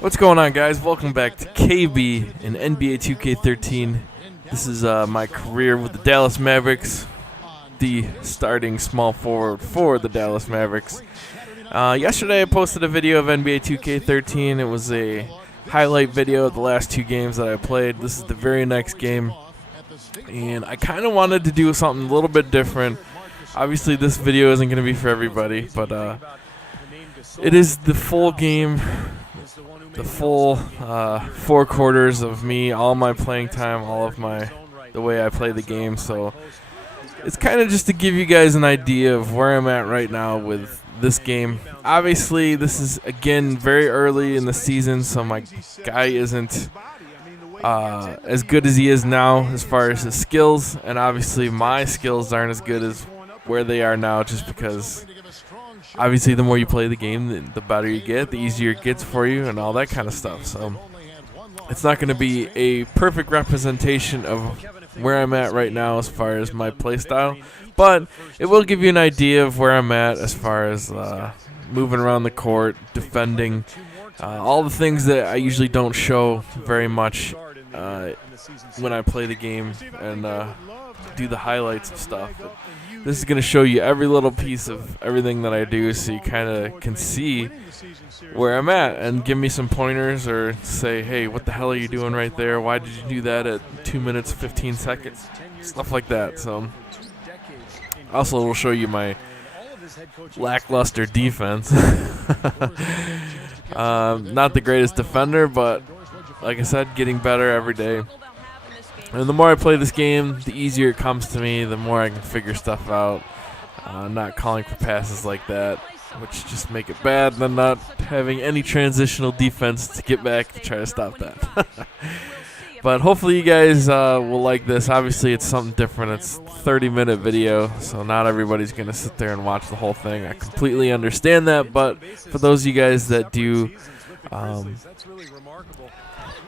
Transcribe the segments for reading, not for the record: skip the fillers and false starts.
What's going on, guys? Welcome back to KB in NBA 2K13. This is my career with the Dallas Mavericks, the starting small forward for the Dallas Mavericks. Yesterday I posted a video of NBA 2K13. It was a highlight video of the last two games that I played. This is the very next game, and I kind of wanted to do something a little bit different. Obviously, this video isn't going to be for everybody, but it is the full game. The full 4 quarters of me, all my playing time, all of the way I play the game. So it's kind of just to give you guys an idea of where I'm at right now with this game. Obviously, this is, again, very early in the season, so my guy isn't as good as he is now as far as his skills. And obviously, my skills aren't as good as where they are now, just because obviously, the more you play the game, the better you get, the easier it gets for you, and all that kind of stuff. So it's not going to be a perfect representation of where I'm at right now as far as my play style, but it will give you an idea of where I'm at as far as moving around the court, defending, all the things that I usually don't show very much when I play the game and do the highlights and stuff. This is going to show you every little piece of everything that I do, so you kind of can see where I'm at and give me some pointers or say, hey, what the hell are you doing right there? Why did you do that at 2 minutes, 15 seconds? Stuff like that. So also will show you my lackluster defense. Not the greatest defender, but like I said, getting better every day. And the more I play this game, the easier it comes to me, the more I can figure stuff out. Not calling for passes like that, which just make it bad, and then not having any transitional defense to get back to try to stop that. But hopefully you guys will like this. Obviously, it's something different. It's a 30-minute video, so not everybody's going to sit there and watch the whole thing. I completely understand that, but for those of you guys that do,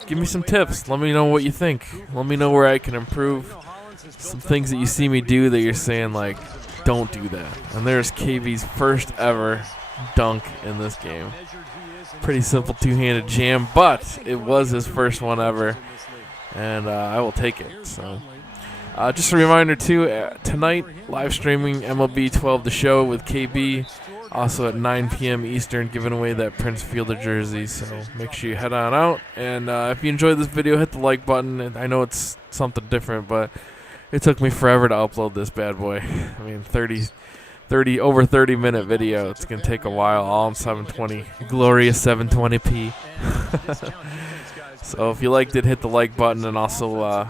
give me some tips. Let me know what you think. Let me know where I can improve. Some things that you see me do that you're saying, like, don't do that. And there's KB's first ever dunk in this game. Pretty simple two-handed jam, but it was his first one ever, and I will take it. So, just a reminder, too, tonight, live streaming MLB12 The Show with KB. Also at 9 p.m. Eastern, giving away that Prince Fielder jersey. So make sure you head on out. And if you enjoyed this video, hit the like button. And I know it's something different, but it took me forever to upload this bad boy. I mean, over 30-minute video. It's going to take a while, all in 720. Glorious 720p. So if you liked it, hit the like button. And also,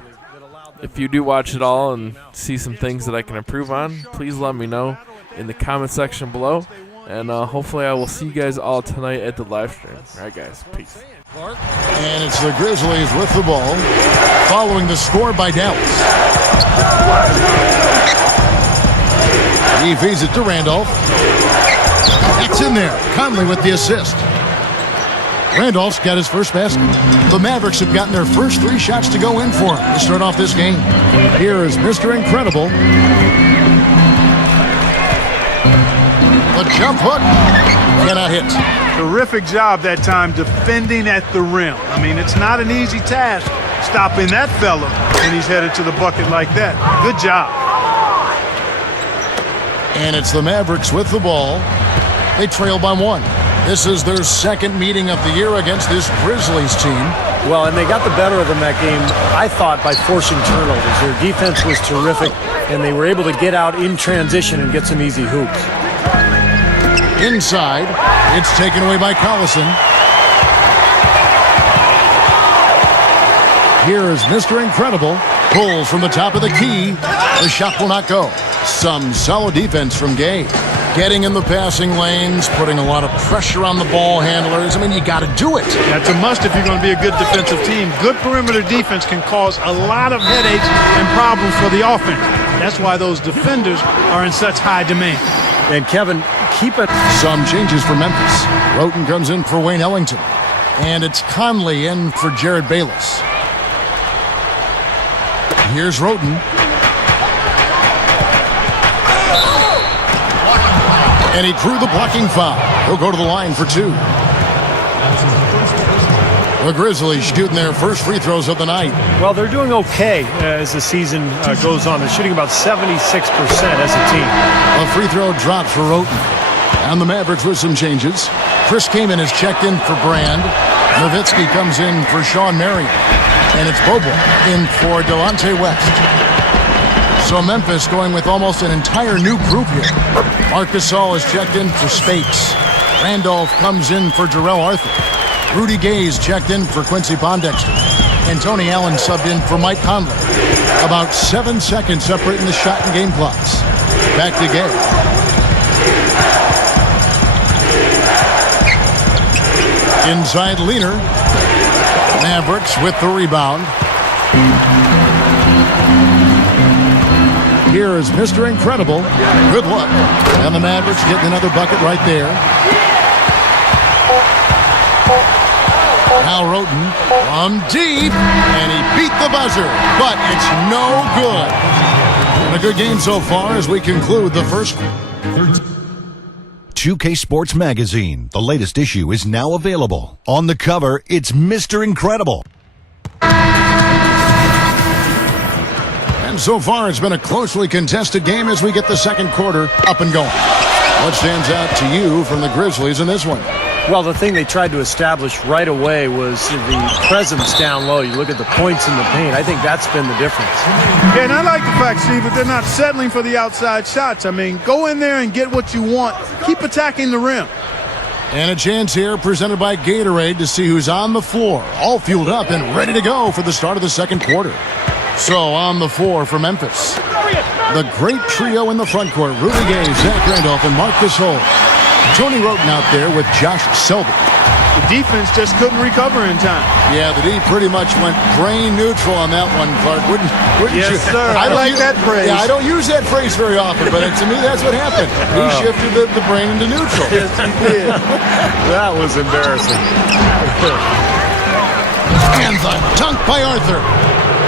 if you do watch it all and see some things that I can improve on, please let me know in the comment section below. And hopefully I will see you guys all tonight at the live stream. All right, guys. Peace. And it's the Grizzlies with the ball, following the score by Dallas. He feeds it to Randolph. It's in there. Conley with the assist. Randolph's got his first basket. The Mavericks have gotten their first 3 shots to go in for him to start off this game. Here is Mr. Incredible. The jump hook cannot hit. Terrific job that time defending at the rim. I mean, it's not an easy task stopping that fella when he's headed to the bucket like that. Good job. And it's the Mavericks with the ball. They trail by 1. This is their second meeting of the year against this Grizzlies team. Well, and they got the better of them that game, I thought, by forcing turnovers. Their defense was terrific, and they were able to get out in transition and get some easy hoops. Inside, it's taken away by Collison. Here is Mr. Incredible. Pulls from the top of the key. The shot will not go. Some solid defense from Gay. Getting in the passing lanes, putting a lot of pressure on the ball handlers. I mean, you got to do it. That's a must if you're going to be a good defensive team. Good perimeter defense can cause a lot of headaches and problems for the offense. That's why those defenders are in such high demand. And Kevin, keep it. Some changes for Memphis. Roten comes in for Wayne Ellington. And it's Conley in for Jared Bayless. Here's Roten. And he drew the blocking foul. He'll go to the line for 2. The Grizzlies shooting their first free throws of the night. Well, they're doing okay as the season goes on. They're shooting about 76% as a team. A free throw drops for Roten. And the Mavericks with some changes. Chris Kaman is checked in for Brand. Nowitzki comes in for Sean Marion. And it's Bobo in for Delonte West. So Memphis going with almost an entire new group here. Marc Gasol is checked in for Spates. Randolph comes in for Jarrell Arthur. Rudy Gay is checked in for Quincy Pondexter. And Tony Allen subbed in for Mike Conley. About 7 seconds separating the shot and game clocks. Back to Gay. Inside Leaner. Mavericks with the rebound. Here is Mr. Incredible. Good luck. And the Mavericks getting another bucket right there. Now Roten from deep, and he beat the buzzer, but it's no good. And a good game so far as we conclude the first. 2K Sports Magazine. The latest issue is now available. On the cover, it's Mr. Incredible. And so far, it's been a closely contested game as we get the second quarter up and going. What stands out to you from the Grizzlies in this one? Well, the thing they tried to establish right away was the presence down low. You look at the points in the paint. I think that's been the difference. Yeah, and I like the fact, Steve, that they're not settling for the outside shots. I mean, go in there and get what you want. Keep attacking the rim. And a chance here presented by Gatorade to see who's on the floor. All fueled up and ready to go for the start of the second quarter. So on the floor for Memphis, the great trio in the front court, Rudy Gay, Zach Randolph, and Marc Gasol. Tony Roten out there with Josh Selby. The defense just couldn't recover in time. Yeah, the D pretty much went brain neutral on that one, Clark. Wouldn't yes, you? Sir. I like that phrase. Yeah, I don't use that phrase very often, but to me that's what happened. He shifted the brain into neutral. Yes, he did. That was embarrassing. And the dunk by Arthur.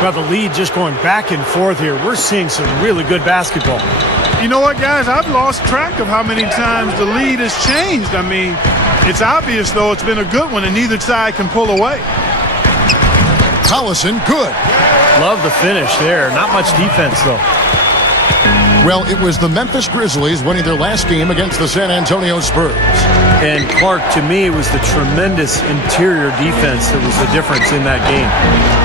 Well, the lead just going back and forth here. We're seeing some really good basketball. You know what, guys? I've lost track of how many times the lead has changed. I mean, it's obvious, though, it's been a good one, and neither side can pull away. Collison, good. Love the finish there. Not much defense, though. Well, it was the Memphis Grizzlies winning their last game against the San Antonio Spurs. And, Clark, to me, it was the tremendous interior defense that was the difference in that game.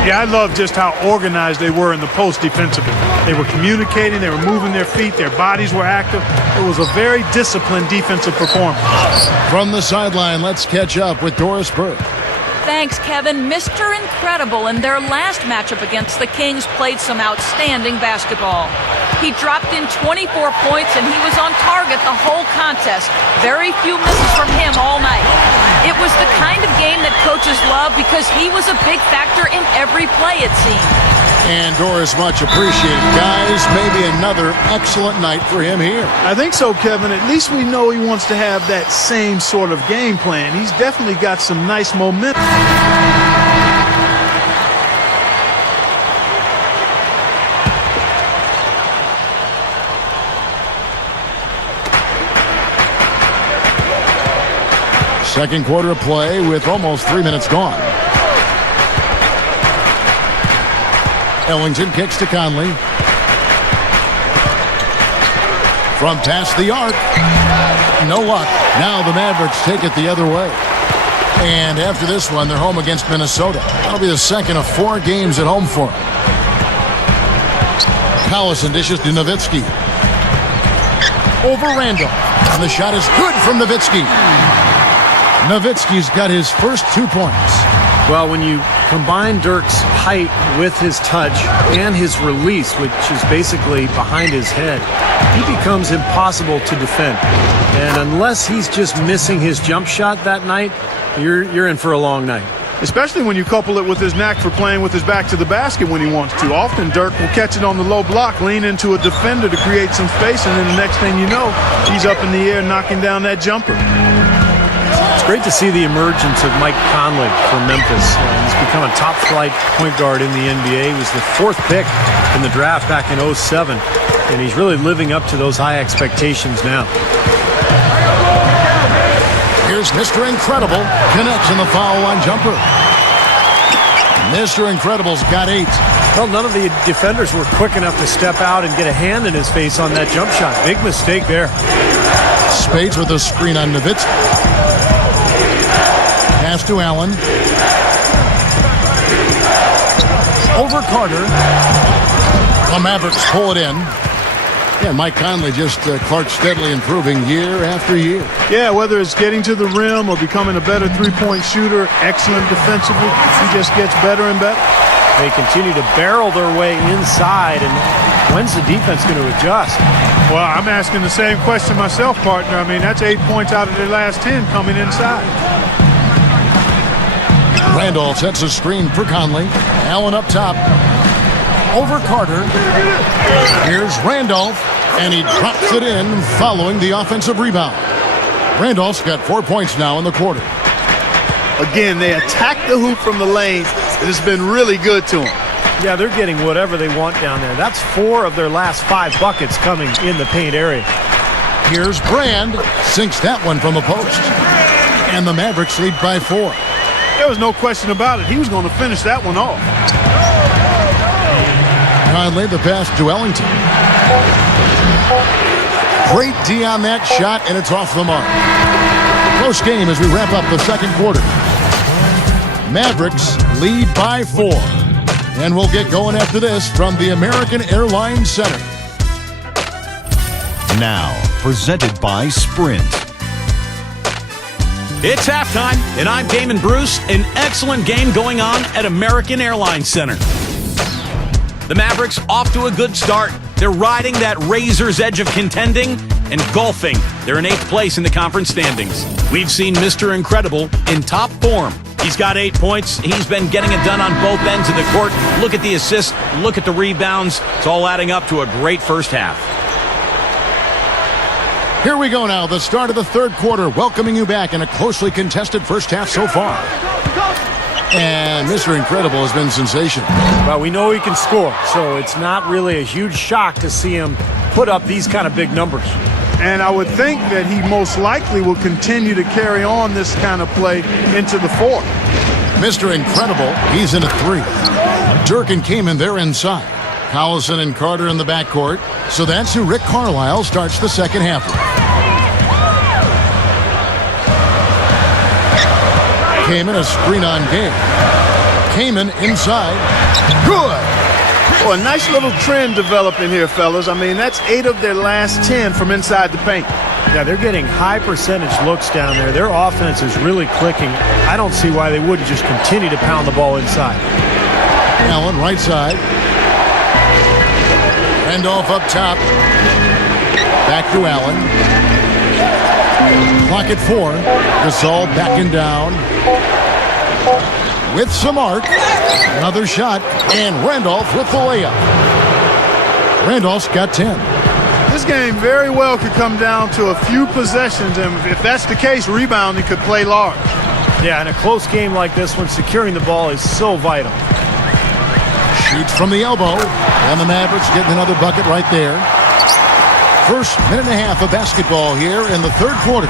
Yeah, I love just how organized they were in the post defensively. They were communicating, they were moving their feet, their bodies were active. It was a very disciplined defensive performance. From the sideline, let's catch up with Doris Burke. Thanks, Kevin. Mr. Incredible in their last matchup against the Kings played some outstanding basketball. He dropped in 24 points and he was on target the whole contest. Very few misses from him all night. It was the kind of game that coaches love because he was a big factor in every play, it seemed. And Doris, much appreciated. Guys, maybe another excellent night for him here. I think so, Kevin. At least we know he wants to have that same sort of game plan. He's definitely got some nice momentum. Second quarter of play with almost 3 minutes gone. Ellington kicks to Conley. From past the arc. No luck. Now the Mavericks take it the other way. And after this one, they're home against Minnesota. That'll be the second of 4 games at home for them. Collison dishes to Nowitzki. Over Randall. And the shot is good from Nowitzki. Nowitzki's got his first 2 points. Well, when you combine Dirk's height with his touch and his release, which is basically behind his head, he becomes impossible to defend. And unless he's just missing his jump shot that night, you're in for a long night. Especially when you couple it with his knack for playing with his back to the basket when he wants to. Often Dirk will catch it on the low block, lean into a defender to create some space, and then the next thing you know, he's up in the air knocking down that jumper. It's great to see the emergence of Mike Conley from Memphis. He's become a top-flight point guard in the NBA. He was the 4th pick in the draft back in 2007, and he's really living up to those high expectations now. Here's Mr. Incredible. Connects in the foul line jumper. Mr. Incredible's got 8. Well, none of the defenders were quick enough to step out and get a hand in his face on that jump shot. Big mistake there. Spades with a screen on Nowitzki. Pass to Allen. Over Carter. The Mavericks pull it in. Yeah, Mike Conley just Clark steadily improving year after year. Yeah, whether it's getting to the rim or becoming a better three-point shooter, excellent defensively, he just gets better and better. They continue to barrel their way inside, and when's the defense going to adjust? Well, I'm asking the same question myself, partner. I mean, that's 8 points out of their last 10 coming inside. Randolph sets a screen for Conley. Allen up top. Over Carter. Here's Randolph, and he drops it in following the offensive rebound. Randolph's got 4 points now in the quarter. Again, they attack the hoop from the lane. It has been really good to them. Yeah, they're getting whatever they want down there. That's 4 of their last 5 buckets coming in the paint area. Here's Brand. Sinks that one from the post. And the Mavericks lead by 4. There was no question about it. He was going to finish that one off. Conley, the pass to Ellington. Great D on that shot, and it's off the mark. Close game as we wrap up the second quarter. Mavericks lead by 4. And we'll get going after this from the American Airlines Center. Now, presented by Sprint. It's halftime, and I'm Damon Bruce. An excellent game going on at American Airlines Center. The Mavericks off to a good start. They're riding that razor's edge of contending and golfing. They're in 8th place in the conference standings. We've seen Mr. Incredible in top form. He's got 8 points. He's been getting it done on both ends of the court. Look at the assists. Look at the rebounds. It's all adding up to a great first half. Here we go now, the start of the third quarter, welcoming you back in a closely contested first half so far. And Mr. Incredible has been sensational. Well, we know he can score, so it's not really a huge shock to see him put up these kind of big numbers. And I would think that he most likely will continue to carry on this kind of play into the fourth. Mr. Incredible, he's in a 3. Dirk and Kaman, they're inside. Collison and Carter in the backcourt. So that's who Rick Carlisle starts the second half with. Kaman, a screen on game. Kaman inside. Good. Well, a nice little trend developing here, fellas. I mean, that's 8 of their last 10 from inside the paint. Yeah, they're getting high percentage looks down there. Their offense is really clicking. I don't see why they wouldn't just continue to pound the ball inside. Allen, right side. Randolph up top. Back to Allen. Clock at 4. Gasol backing down. With some arc. Another shot. And Randolph with the layup. Randolph's got 10. This game very well could come down to a few possessions, and if that's the case, rebounding could play large. Yeah, in a close game like this one, securing the ball is so vital. Shoots from the elbow. And the Mavericks getting another bucket right there. First minute and a half of basketball here in the third quarter.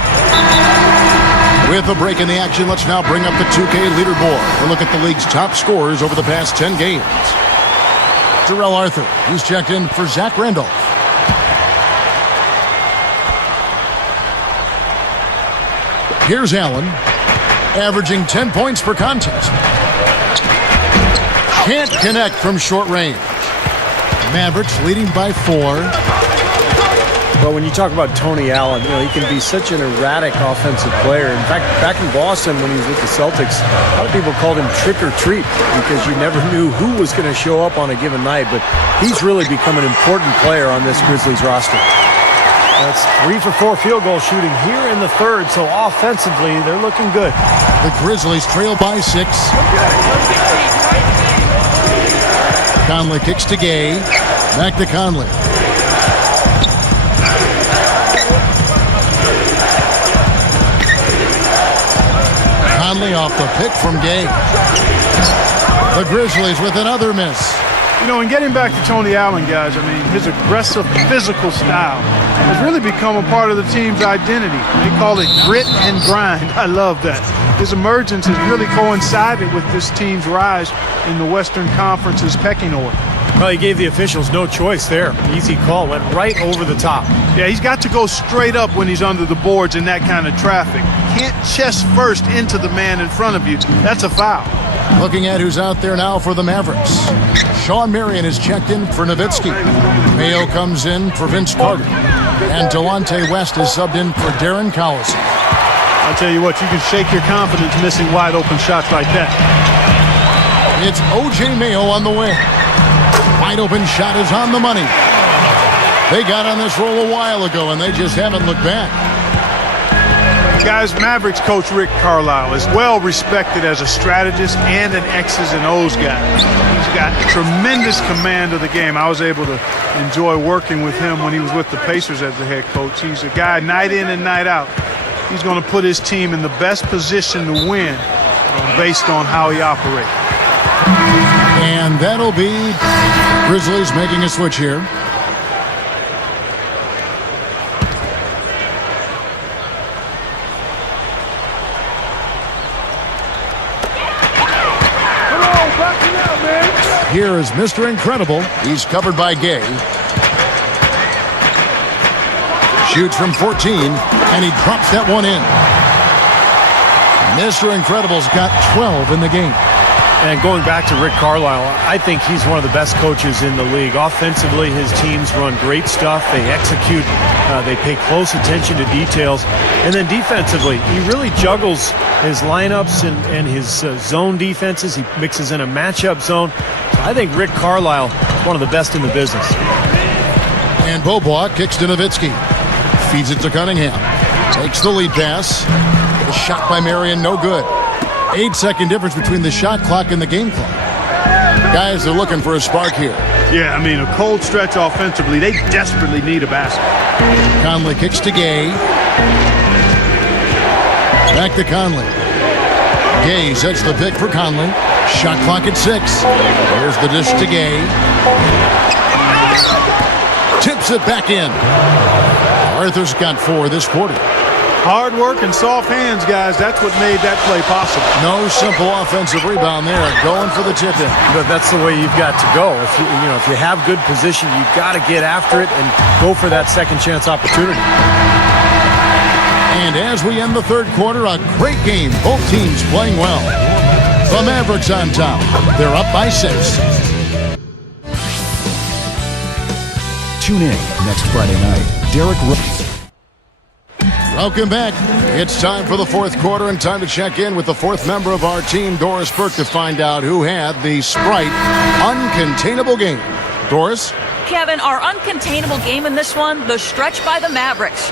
With a break in the action, let's now bring up the 2K leaderboard. We'll look at the league's top scorers over the past 10 games. Terrell Arthur, he's checked in for Zach Randolph. Here's Allen, averaging 10 points per contest. Can't connect from short range. Mavericks leading by 4. But when you talk about Tony Allen, you know, he can be such an erratic offensive player. In fact, back in Boston when he was with the Celtics, a lot of people called him trick or treat because you never knew who was going to show up on a given night. But he's really become an important player on this Grizzlies roster. That's 3 for 4 field goal shooting here in the third, so offensively, they're looking good. The Grizzlies trail by 6. Conley kicks to Gay. Back to Conley. Conley off the pick from Gay. The Grizzlies with another miss. You know, and getting back to Tony Allen, guys, I mean, his aggressive physical style has really become a part of the team's identity. They call it grit and grind. I love that. His emergence has really coincided with this team's rise in the Western Conference's pecking order. Well, he gave the officials no choice there. Easy call, went right over the top. Yeah, he's got to go straight up when he's under the boards in that kind of traffic. Can't chest first into the man in front of you. That's a foul. Looking at who's out there now for the Mavericks. Sean Marion is checked in for Nowitzki. Mayo comes in for Vince Carter. And Delonte West is subbed in for Darren Collison. I'll tell you what, you can shake your confidence missing wide open shots like that. It's O.J. Mayo on the way. Wide open shot is on the money. They got on this roll a while ago, and they just haven't looked back. Guys, Mavericks coach Rick Carlisle is well respected as a strategist and an X's and O's guy. He's got tremendous command of the game. I was able to enjoy working with him when he was with the Pacers as the head coach. He's a guy night in and night out. He's going to put his team in the best position to win based on how he operates. And that'll be Grizzlies making a switch here. Here is Mr. Incredible. He's covered by Gay. Shoots from 14, and he drops that one in. Mr. Incredible's got 12 in the game. And going back to Rick Carlisle, I think he's one of the best coaches in the league. Offensively, his teams run great stuff. They execute. They pay close attention to details. And then defensively, he really juggles his lineups and his zone defenses. He mixes in a matchup zone. So I think Rick Carlisle is one of the best in the business. And Bobois kicks to Nowitzki. Feeds it to Cunningham. Takes the lead pass. The shot by Marion, no good. 8-second difference between the shot clock and the game clock. Guys are looking for a spark here. Yeah, I mean, a cold stretch offensively. They desperately need a basket. Conley kicks to Gay. Back to Conley. Gay sets the pick for Conley. Shot clock at 6. There's the dish to Gay. Tips it back in. Arthur's got 4 this quarter. Hard work and soft hands, guys. That's what made that play possible. No simple offensive rebound there. Going for the tip-in. But that's the way you've got to go. If you have good position, you've got to get after it and go for that second chance opportunity. And as we end the third quarter, a great game. Both teams playing well. The Mavericks on top. They're up by 6. Tune in next Friday night. Derek Welcome back. It's time for the fourth quarter and time to check in with the fourth member of our team, Doris Burke, to find out who had the Sprite uncontainable game. Doris? Kevin, our uncontainable game in this one, the stretch by the Mavericks.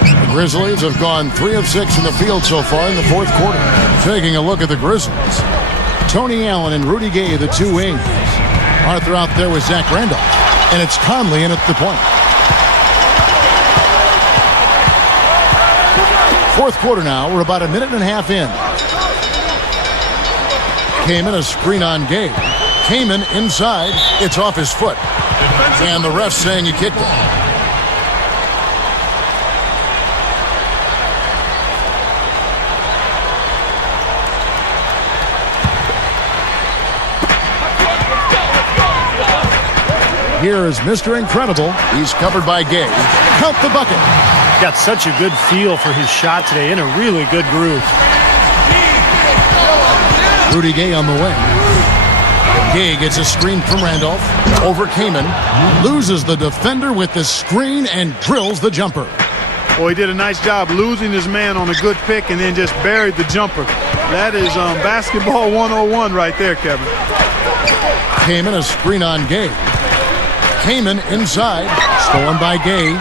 The Grizzlies have gone 3 of 6 in the field so far in the fourth quarter. Taking a look at the Grizzlies. Tony Allen and Rudy Gay, the two wings. Arthur out there with Zach Randolph. And it's Conley in at the point. Fourth quarter now. We're about a minute and a half in. Kaman, a screen on Gay. Kaman inside. It's off his foot. And the ref's saying he kicked it. Here is Mr. Incredible. He's covered by Gay. Count the bucket. Got such a good feel for his shot today, in a really good groove. Rudy Gay on the way. Gay gets a screen from Randolph. Over Kaman. Loses the defender with the screen and drills the jumper. Well, he did a nice job losing his man on a good pick and then just buried the jumper. That is basketball 101 right there, Kevin. Kaman, a screen on Gay. Kaman inside. Stolen by Gay.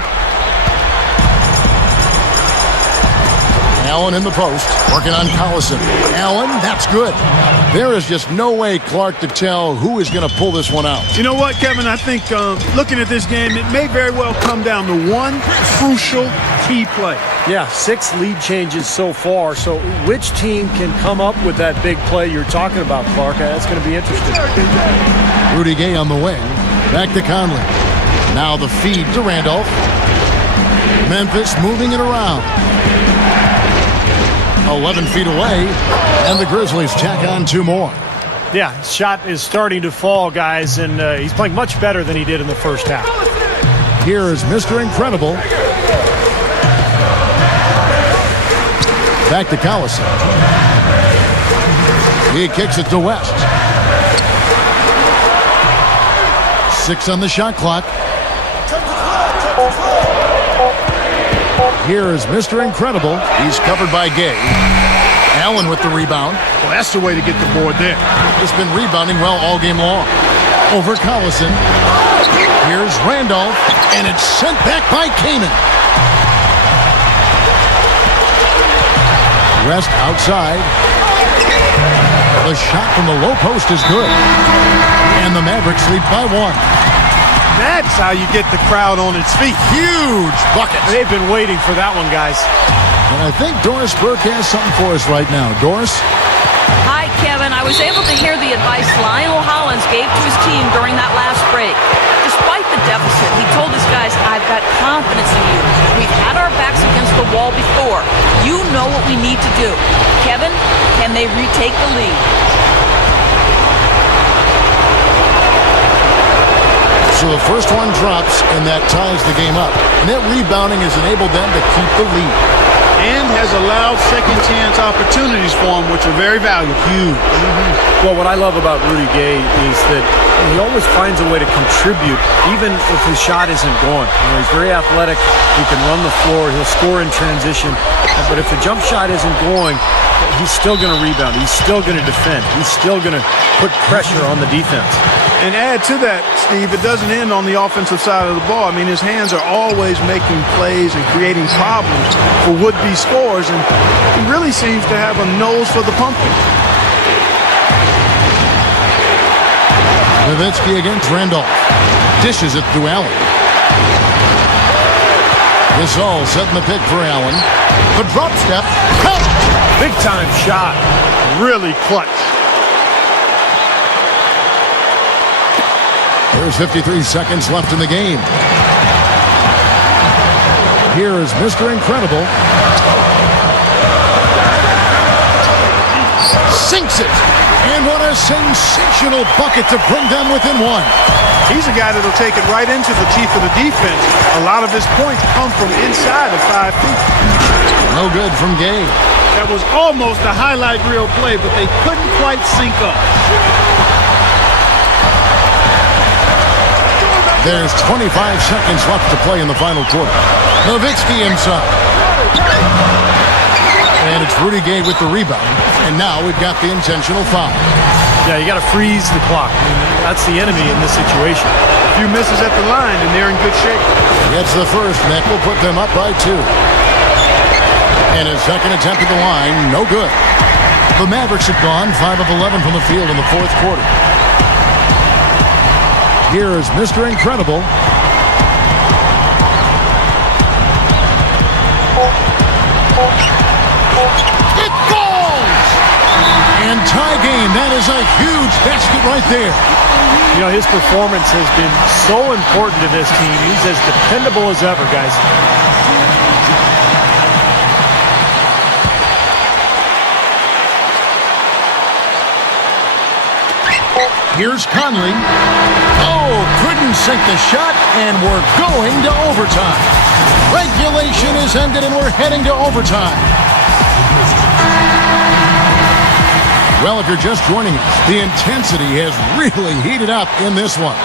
Allen in the post, working on Collison. Allen, that's good. There is just no way, Clark, to tell who is going to pull this one out. You know what, Kevin? I think looking at this game, it may very well come down to one crucial key play. Yeah, 6 lead changes so far. So which team can come up with that big play you're talking about, Clark? That's going to be interesting. Rudy Gay on the wing. Back to Conley. Now the feed to Randolph. Memphis moving it around. 11 feet away, and the Grizzlies tack on 2 more. Yeah, his shot is starting to fall, guys, and he's playing much better than he did in the first half. Here is Mr. Incredible. Back to Collison. He kicks it to West. 6 on the shot clock. Here is Mr. Incredible. He's covered by Gay. Allen with the rebound. Well, that's the way to get the board there. He's been rebounding well all game long. Over Collison. Here's Randolph, and it's sent back by Kaman. West outside. The shot from the low post is good. And the Mavericks lead by 1. That's how you get the crowd on its feet. Huge bucket. They've been waiting for that one, guys. And I think Doris Burke has something for us right now. Doris? Hi, Kevin. I was able to hear the advice Lionel Hollins gave to his team during that last break. Despite the deficit, he told his guys, I've got confidence in you. We've had our backs against the wall before. You know what we need to do. Kevin, can they retake the lead? So the first one drops, and that ties the game up. And that rebounding has enabled them to keep the lead. And has allowed second chance opportunities for him, which are very valuable. Huge. Well, what I love about Rudy Gay is that he always finds a way to contribute, even if his shot isn't going. He's very athletic. He can run the floor. He'll score in transition. But if the jump shot isn't going, he's still going to rebound. He's still going to defend. He's still going to put pressure on the defense. And add to that, Steve, it doesn't end on the offensive side of the ball. I mean, his hands are always making plays and creating problems for would-be scorers, and he really seems to have a nose for the pumpkin. Nowitzki against Randolph. Dishes it to Allen. This all setting the pick for Allen. The drop step. Big-time shot. Really clutch. There's 53 seconds left in the game. Here is Mr. Incredible. Sinks it. And what a sensational bucket to bring them within 1. He's a guy that'll take it right into the teeth of the defense. A lot of his points come from inside of 5 feet. No good from Gay. That was almost a highlight reel play, but they couldn't quite sync up. There's 25 seconds left to play in the final quarter. Nowitzki inside. And it's Rudy Gay with the rebound. And now we've got the intentional foul. Yeah, you got to freeze the clock. I mean, that's the enemy in this situation. A few misses at the line, and they're in good shape. Gets the first, and that will put them up by 2. And his second attempt at the line, no good. The Mavericks have gone 5 of 11 from the field in the fourth quarter. Here is Mr. Incredible. It falls! And tie game. That is a huge basket right there. You know, his performance has been so important to this team. He's as dependable as ever, guys. Here's Conley. Oh, couldn't sink the shot, and we're going to overtime. Regulation is ended, and we're heading to overtime. Well, if you're just joining us, the intensity has really heated up in this one.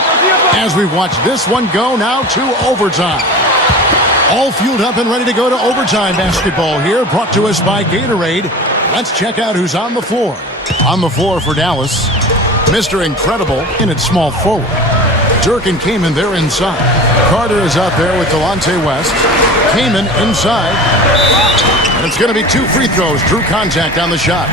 As we watch this one go now to overtime. All fueled up and ready to go to overtime basketball here, brought to us by Gatorade. Let's check out who's on the floor. On the floor for Dallas, Mr. Incredible in at small forward. Dirk and Kaman, they're inside. Carter is out there with Delonte West. Kaman inside. And it's going to be 2 free throws. Drew contact on the shot.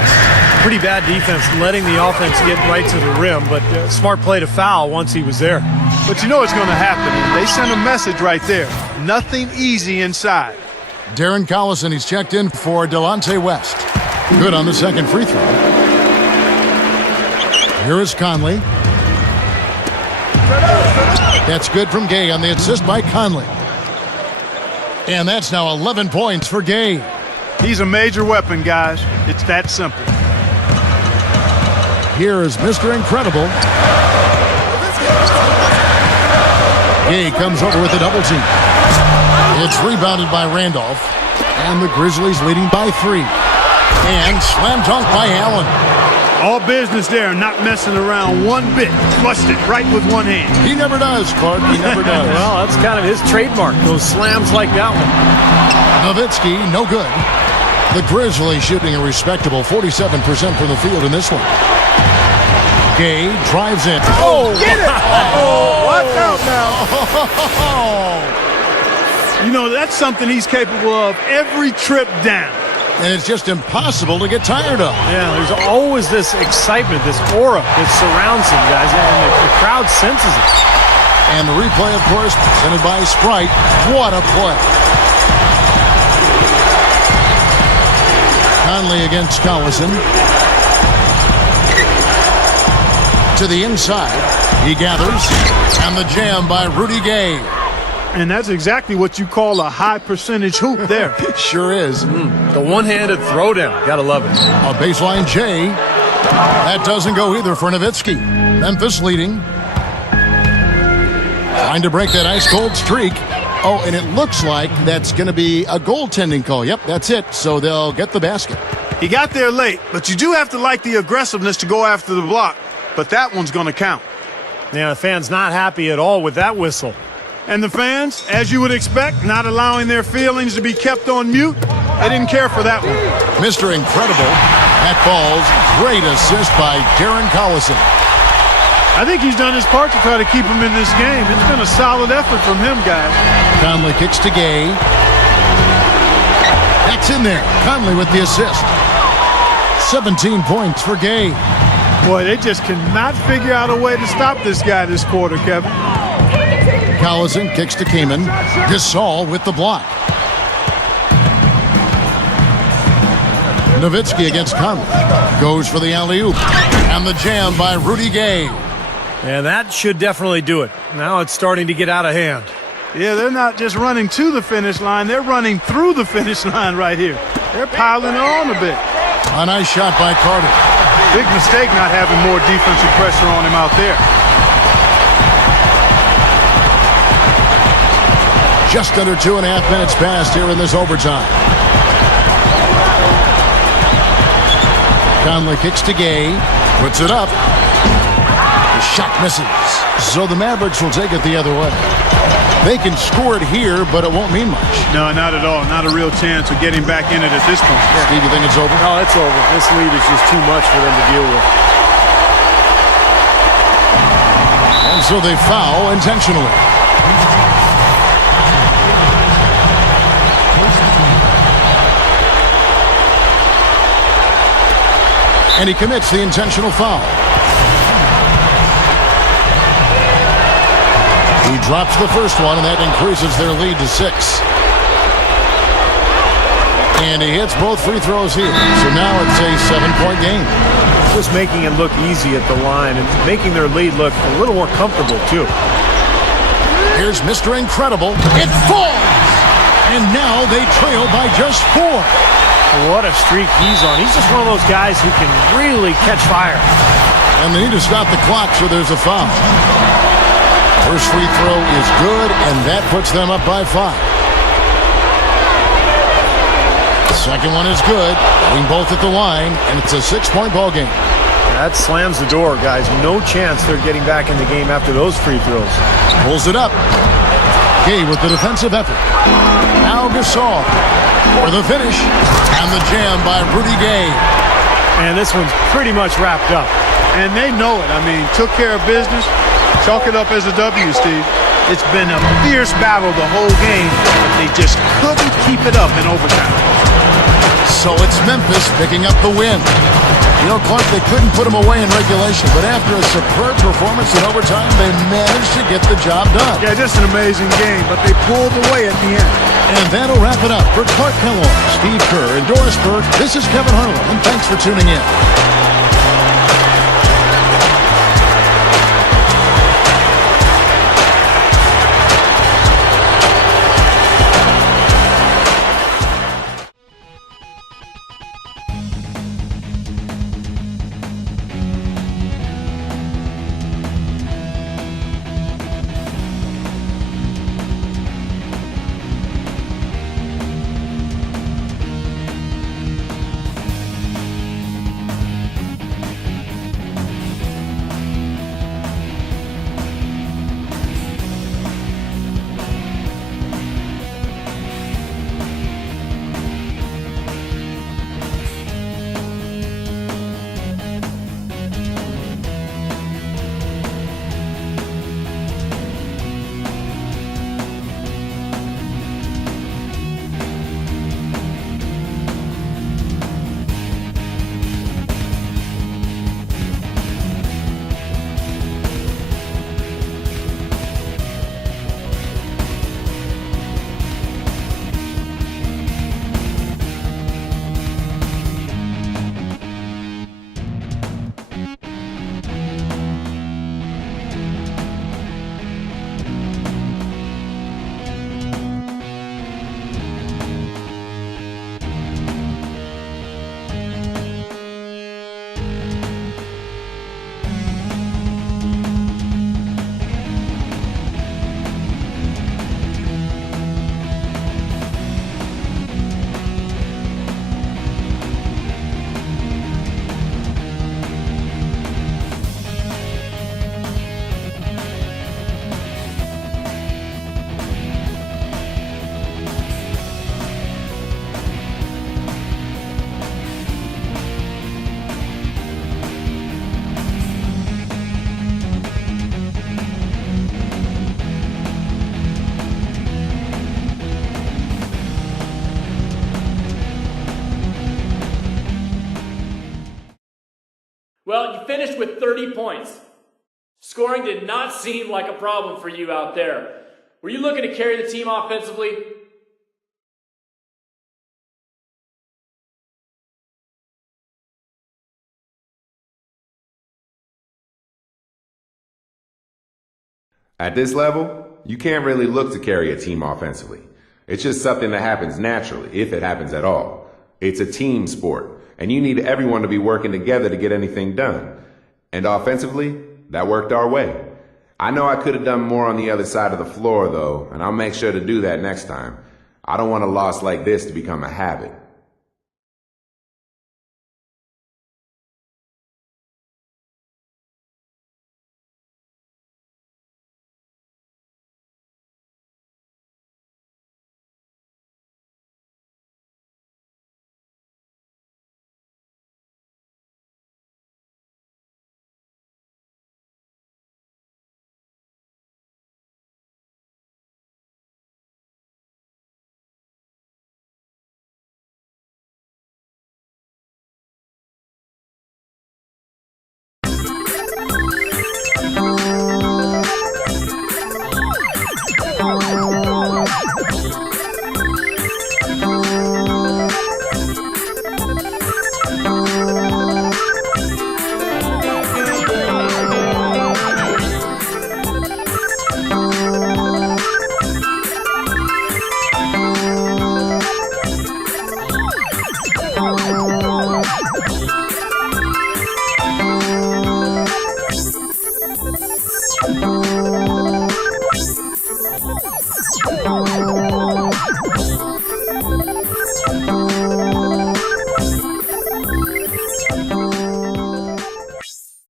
Pretty bad defense, letting the offense get right to the rim, but smart play to foul once he was there. But you know it's going to happen. They sent a message right there. Nothing easy inside. Darren Collison, he's checked in for Delonte West. Good on the second free throw. Here is Conley. That's good from Gay on the assist by Conley. And that's now 11 points for Gay. He's a major weapon, guys. It's that simple. Here is Mr. Incredible. Gay comes over with a double team. It's rebounded by Randolph. And the Grizzlies leading by 3. And slam dunk by Allen. All business there, not messing around one bit. Flushed it right with one hand. He never does, Clark. He never does. Well, that's kind of his trademark, those slams like that one. Nowitzki, no good. The Grizzlies shooting a respectable 47% from the field in this one. Gay drives in. Oh, get it! Oh, watch out now. You know, that's something he's capable of every trip down. And it's just impossible to get tired of. Yeah, there's always this excitement, this aura that surrounds him, guys, and the crowd senses it. And the replay, of course, presented by Sprite. What a play. Conley against Collison. To the inside. He gathers. And the jam by Rudy Gay. And that's exactly what you call a high percentage hoop there. Sure is. The one-handed throwdown. Gotta love it. A baseline J. That doesn't go either for Nowitzki. Memphis leading. Trying to break that ice-cold streak. Oh, and it looks like that's going to be a goaltending call. Yep, that's it. So they'll get the basket. He got there late, but you do have to like the aggressiveness to go after the block. But that one's going to count. Yeah, the fan's not happy at all with that whistle. And the fans, as you would expect, not allowing their feelings to be kept on mute. They didn't care for that one. Mr. Incredible. That falls. Great assist by Darren Collison. I think he's done his part to try to keep him in this game. It's been a solid effort from him, guys. Conley kicks to Gay. That's in there. Conley with the assist. 17 points for Gay. Boy, they just cannot figure out a way to stop this guy this quarter, Kevin. Collison kicks to Kaman. Gasol with the block. Nowitzki against Conley. Goes for the alley-oop. And the jam by Rudy Gay. And that should definitely do it. Now it's starting to get out of hand. Yeah, they're not just running to the finish line. They're running through the finish line right here. They're piling it on a bit. A nice shot by Carter. Big mistake not having more defensive pressure on him out there. Just under 2.5 minutes passed here in this overtime. Conley kicks to Gay. Puts it up. The shot misses. So the Mavericks will take it the other way. They can score it here, but it won't mean much. No, not at all. Not a real chance of getting back in it at this point. Steve, you think it's over? No, it's over. This lead is just too much for them to deal with. And so they foul intentionally. And he commits the intentional foul. He drops the first one, and that increases their lead to 6. And he hits both free throws here. So now it's a 7-point game. Just making it look easy at the line and making their lead look a little more comfortable, too. Here's Mr. Incredible. It falls! And now they trail by just 4. What a streak he's on. He's just one of those guys who can really catch fire. And they need to stop the clock, so there's a foul. First free throw is good, and that puts them up by 5. The second one is good, hitting both at the line, and it's a 6-point ball game. That slams the door, guys. No chance they're getting back in the game after those free throws. Pulls it up. Gay with the defensive effort. Now Gasol for the finish, and the jam by Rudy Gay. And this one's pretty much wrapped up. And they know it. I mean, took care of business. Chalk it up as a W, Steve. It's been a fierce battle the whole game, but they just couldn't keep it up in overtime. So it's Memphis picking up the win. You know, Clark, they couldn't put him away in regulation, but after a superb performance in overtime, they managed to get the job done. Yeah, just an amazing game, but they pulled away at the end. And that'll wrap it up. For Clark Kellogg, Steve Kerr, and Doris Burke, this is Kevin Harlan, and thanks for tuning in. Well, you finished with 30 points. Scoring did not seem like a problem for you out there. Were you looking to carry the team offensively? At this level, you can't really look to carry a team offensively. It's just something that happens naturally, if it happens at all. It's a team sport, and you need everyone to be working together to get anything done. And offensively, that worked our way. I know I could have done more on the other side of the floor, though, and I'll make sure to do that next time. I don't want a loss like this to become a habit.